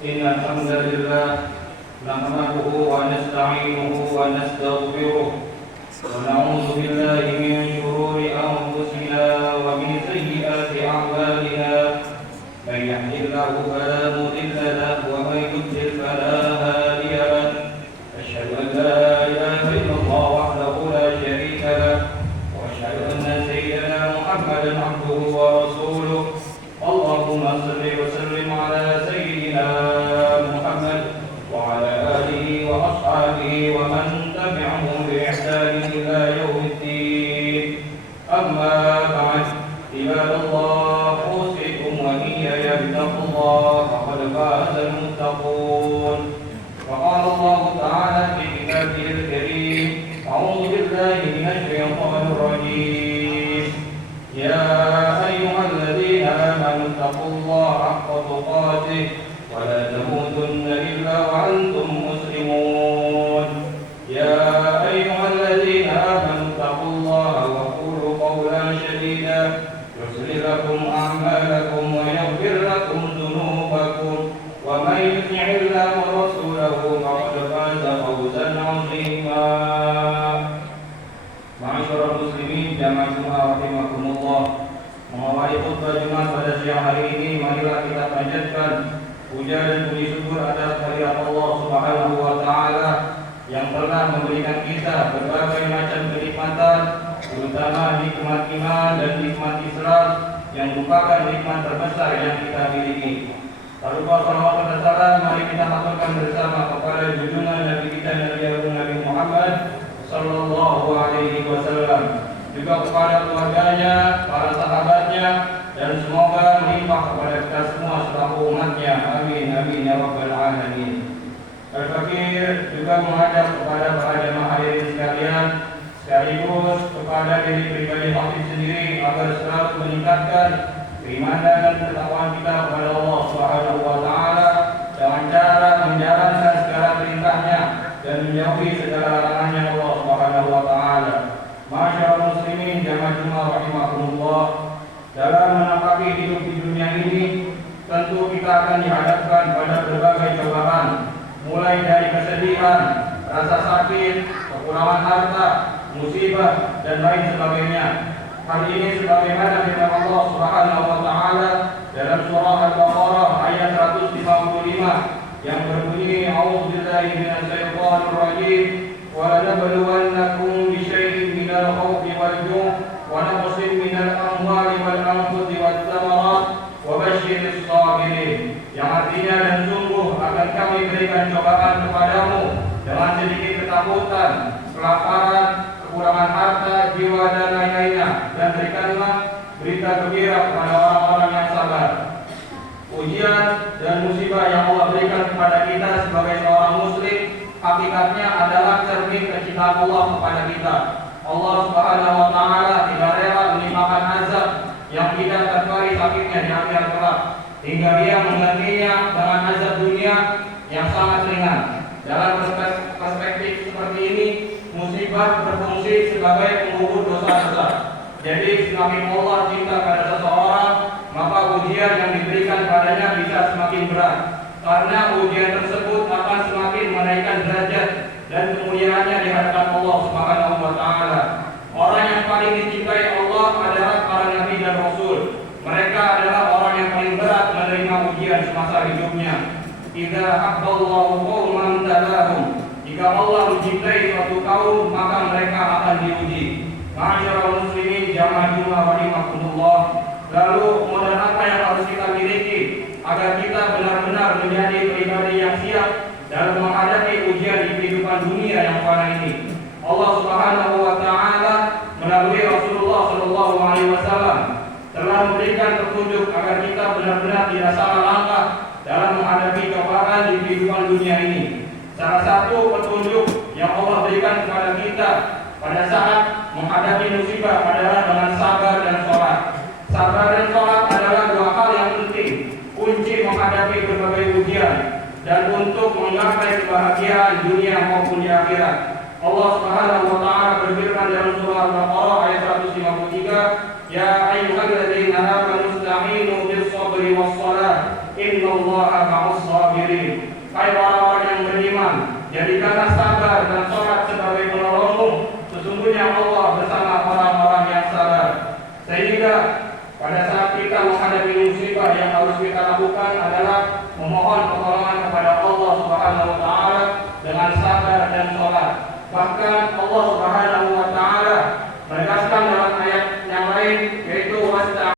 إن الحمد لله نحمده ونستعينه ونستغفره ونعوذ بالله من شرور أنفسنا ومن سيئات أعمالنا من يهد الله فلا مضل له ومن يضلل فلا هادي له أشهد أن لا إله إلا الله وحده لا شريك له وأشهد أن سيدنا محمدا عبده ورسوله اللهم صل وسلم على سيدنا محمد وعلى آله وأصحابه ومن تبعهم بإحسان إلى يوم الدين أما بعد عباد الله أوصيكم وإياي بتقوى الله فقد فاز المتقون وقال الله تعالى في كتابه الكريم أعوذ بالله من الشيطان الرجيم يا أيها الذين آمنوا اتقوا الله حق تقاته ولا تموتن إلا وأنتم مسلمون يا أيها الذين آمنوا اتقوا الله وقولوا قولا سديدا يصلح لكم أعمالكم ويغفر لكم ذنوبكم ومن يطع الله ورسوله فقد فاز فوزا عظيما. Ma'asyiral muslimin jamaah Jumat rahimakumullah. Mengawali khutbah Jumat pada siang hari ini, marilah kita panjatkan puja dan puji syukur atas kehadirat Allah Subhanahu wa taala yang telah memberikan kita berbagai macam kenikmatan, terutama nikmat iman dan nikmat Islam yang merupakan nikmat terbesar yang kita miliki. Lalu salawat dan salam mari kita aturkan bersama kepada junjungan Nabi kita Nabi Muhammad sallallahu alaihi wasallam, juga kepada keluarganya, para sahabatnya, dan semoga melimpah kepada kita semua selaku umatnya. Amin amin ya rabbal alamin. Al-Fakir juga mengajak kepada para jemaah hadirin sekalian, sekaligus kepada diri pribadi Habib sendiri agar selalu meningkatkan keimanan dan ketakwaan kita kepada Allah Subhanahu wa taala dengan cara menjalankan segala perintahnya dan menjauhi segala larangannya Allah Subhanahu wa taala. Ma'asyiral muslimin jamaah Jumat rahimakumullah, dalam menapaki hidup di dunia ini tentu kita akan dihadapkan pada berbagai cobaan, mulai dari kesedihan, rasa sakit, kekurangan harta, musibah dan lain sebagainya. Hal ini sebagaimana firman Allah Subhanahu wa taala dalam surah Al-Baqarah ayat 155 yang berbunyi a'udzubillahi minasyaitonir rajim wa lanabluwannakum bisyai'in minal khawfi wal ju' wa naqsin minal amwali wal anfusi wath thamarat wa basyyiris sabirin, yang artinya dan sungguh akan kami berikan cobaan kepadamu dengan sedikit ketakutan, kelaparan, kekurangan harta, jiwa dan lain-lainnya, dan berikanlah berita gembira kepada orang-orang yang sabar. Ujian dan musibah yang Allah berikan kepada kita sebagai seorang muslim hakikatnya adalah cermin kecintaan Allah kepada kita. Allah Subhanahu wa taala tidak rela menimpakan azab yang tidak terkari sakitnya di akhirat kelak, hingga Dia menggantinya dengan azab dunia yang sangat ringan. Dalam perspektif seperti ini, musibah berfungsi sebagai penggugur dosa-dosa. Jadi semakin Allah cinta pada seseorang, maka ujian yang diberikan padanya bisa semakin berat, karena ujian tersebut akan semakin menaikkan derajat dan kemuliaannya di hadapan Allah Subhanahu wa taala. Orang yang paling dicintai Allah adalah para nabi dan rasul. Mereka adalah orang yang paling berat menerima ujian semasa hidupnya. Idza habballahu qauman talahum, jika Allah mencintai suatu kaum maka mereka akan diuji. Ma'asyiral muslimin jamaah Jumat rahimakumullah, lalu modal apa yang harus kita miliki agar kita benar-benar menjadi pribadi yang siap dalam menghadapi ujian di kehidupan dunia yang fana ini? Allah Subhanahu wa taala melalui Rasulullah sallallahu alaihi wasallam telah memberikan petunjuk agar kita benar-benar tidak salah langkah dalam menghadapi cobaan di kehidupan dunia ini. Salah satu petunjuk yang Allah berikan kepada kita pada saat menghadapi musibah adalah dengan sabar dan sholat. Sabar dan sholat adalah dua hal yang penting, kunci menghadapi berbagai ujian dan untuk menggapai kebahagiaan dunia maupun di akhirat. Allah Subhanahu wa taala berfirman dalam surah Al-Baqarah ayat 153, ya ayyuhalladzina amanu ista'inu bis sabri was shalah Innallaha ma'as sabirin. Hai orang-orang yang beriman, jadikanlah sabar dan sholat sebagai penolongmu. Sesungguhnya Allah bersama orang-orang yang sabar. Sehingga pada saat kita menghadapi musibah, yang harus kita lakukan adalah memohon pertolongan kepada Allah Subhanahu wa taala dengan sabar dan sholat. Bahkan Allah Subhanahu wa taala